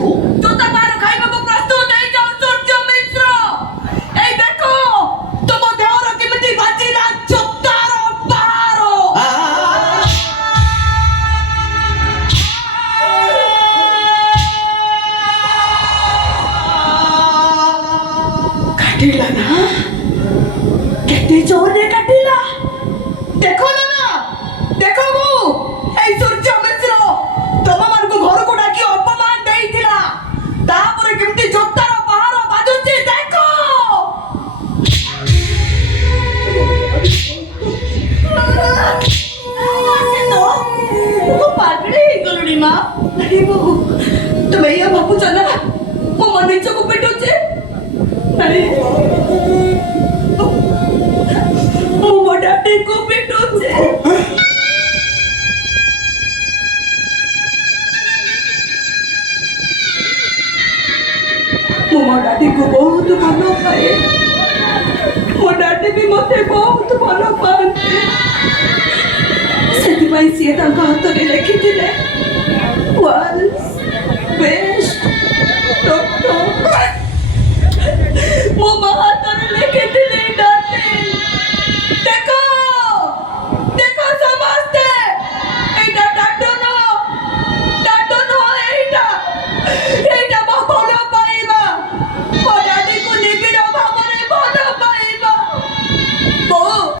ତୁ ଜୋତା ପାହାର ଖାଇବାକୁ ପ୍ରସ୍ତୁତ ହେଇଯାଉ ସୂର୍ଯ୍ୟ ମିଶ୍ର। ଏଇ ଦେଖ ତୁମ ଦେହର କେମିତି ବାଜିଲା ଜୋତାର ପାହାର। କାଟିଲା ନା କେତେ ଜୋରରେ କାଟିଲା ଦେଖ ନା ଦେଖ ମୁଁ ଏଇ ସୂର୍ଯ୍ୟ ମିଶ୍ର ତମମାନଙ୍କୁ ଘରକୁ ଡାକି ଅପମାନ ଦେଇଥିଲା ତାପରେ କେମିତି ଜୋତାର ପାହାର ବାଜୁଛି ଦେଖ। ପାଗଳି ହେଇଗଲୁଣି ମା। ବୋହୁ ତୁମେ ଏଇଆ ଭାବୁଛ ନା ମୁଁ ମୋ ନିଜକୁ ପିଟୁଛି? ମୁଁ ମୋ ଡାଡିକୁ ପିଟୁଛି। ମୁଁ ମୋ ଡାଡିକୁ ବହୁତ ଭଲ ପାଏ। ମୋ ଡାଡି ବି ମତେ